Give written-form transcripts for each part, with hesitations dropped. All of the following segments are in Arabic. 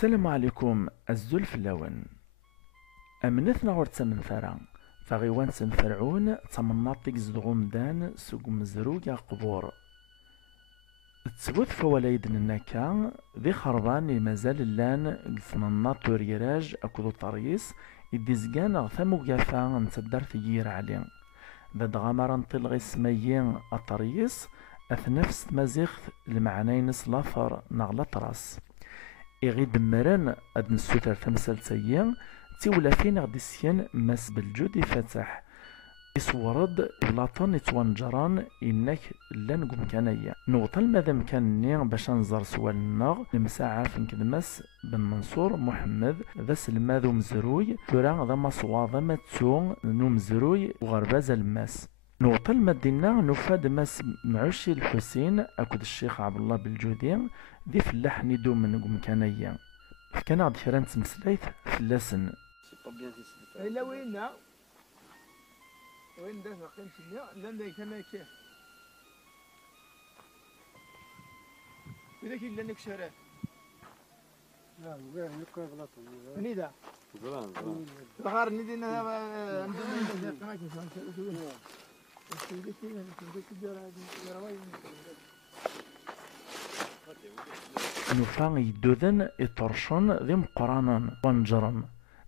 السلام عليكم الزلف اللون أمنثنا غورتا من ثرى فغيوان سنفرعون تمناطيك زدغمدان سوق مزروق قبور تسوث فواليدن النكا ذي خربان مازال اللان الثمناط وريراج أكدو طريس يديزقان غثامو قافا نتدار ثيير عليه ذا دغامر نطلغي سميين أطريس أثنفس مزيخ المعنين سلافر نغلط راس إغيد مرن أد نسوتر تمثالتين تيولا فين غدي سيان ماس بالجود يفتح يسورد بلاطن يتوانجران إنك لان قمكانيا نوطل ماذا مكانني باش نزار سوال النغ المساعة فين كدماس بن منصور محمد ذا سلماذو مزروي تورا ذا مصواظة ماتسون نو مزروي وغرباز الماس نوطل مدينة نفاد ماس معوشي الحسين أكد الشيخ عبد الله بالجودي ذي فلاح ندو من قمكانيا كان غد كرا نتمسلايت فلاسن إلا وينا وين داز باقي نسميها لا ندير كما كاين إذا كاين لانك شراه لا وين يبقى بلاطه نيدا زران الغار ندينا عندنا نوفا يدوذن يطرشن ذي مقرانا وانجرن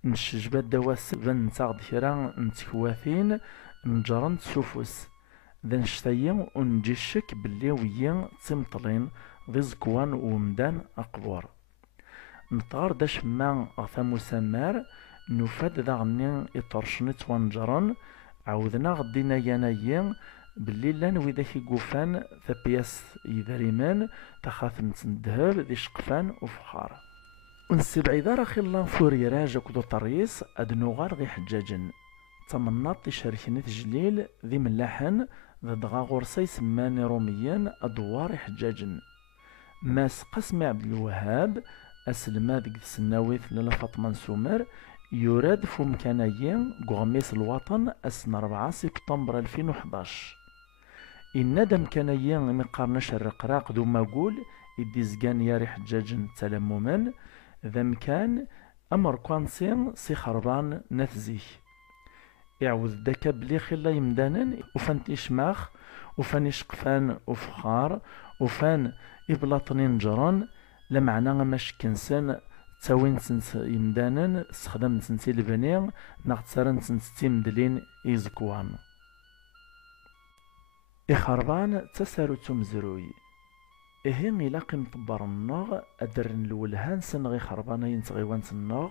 نشجبات دواس ذن تاغد كرا نتكواثين نجرن تسوفوس ذا نشتايا ونجيشك باللي ويا تمطلين ذي زكوان ومدان أقبور نطار داش ما غثا مسمار نوفاد ذا غني يطرشن توانجرن عاودنا غدينا يانايا باللي لان ويداك يقوفان ثبياس يذريمان تخاثم تندهب ذي شقفان وفخار ونسبع إذا راخي الله فوري راجا كدو طريس أدنوغار غي حجاجن تمناط يشاركني تجليل ذي ملاحن ذا دغا غورسي سماني روميا أدوار حجاجن ماس قسمي عبد الوهاب أسلما ذيك السناويث لالا فاطمة سومر يراد في مكانيين قغميس الوطن أسن 4 سبتمبر 2011 إن مكانيين مقارنش الرقراق ذو مقول إديزقان ياري حجاجن تلمومن ذا مكان أمر كوانسين سي خربان نثزيك يعوذ داكا بلي خلا يمدانن وفان تيشماخ وفان يشقفان وفخار وفان إبلاطنين جران لمعنا ماش كنسان تاوين سنت يمدانن استخدام سنتي البني نغتسرن سنتي مدلين يزكوان إخربان تساروتو مزروي إهين إلاقي مطبر النغ أدرن الولهان سنغي خربانا ينتغيوان النغ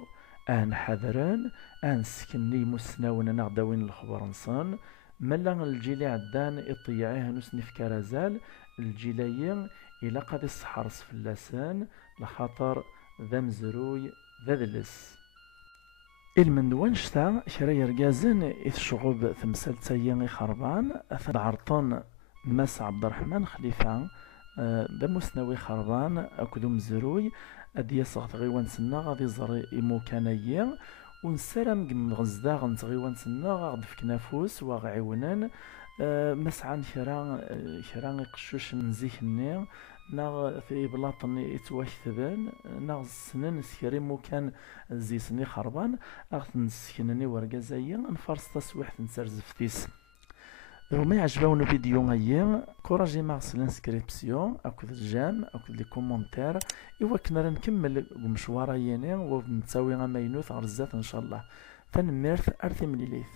أن حذران أن سكني مسناون نغداوين الخبر نصان ملا الجيلي عدان إطيعيه نسني في كرازال الجيليين إلا قد السحرس في اللسان لخاطر ذا مزروي ذا ذلس المندوان شتا كرا يرقازن إذ شعوب ثمثال تايين خربان أثر عرطان ماس عبد الرحمن خليفة ذا مسناوي خربان أكدو مزروي أدي يصغ تغيوان سنة غادي زري إموكانية ونسالم قم غزداغ نتغيوان سنة غاد في كنافوس وغعيونان مسعان كرا يقشوش من زيكني ناغ في بلاطن يتواكثبان ناغ السنن سكري مو كان زيسني خربان اغث نسكنني ورقازايا نفرس تسويح نسرزفتيس وما يعجبون فيديو غيا كوراجي ماغس لانسكريبسيون اكو الجام اكو لي كومونتير ايوا كنا نكمل مشوار ياني ونتساوي غا ماينوث غرزات ان شاء الله فنميرث ارثي مليليث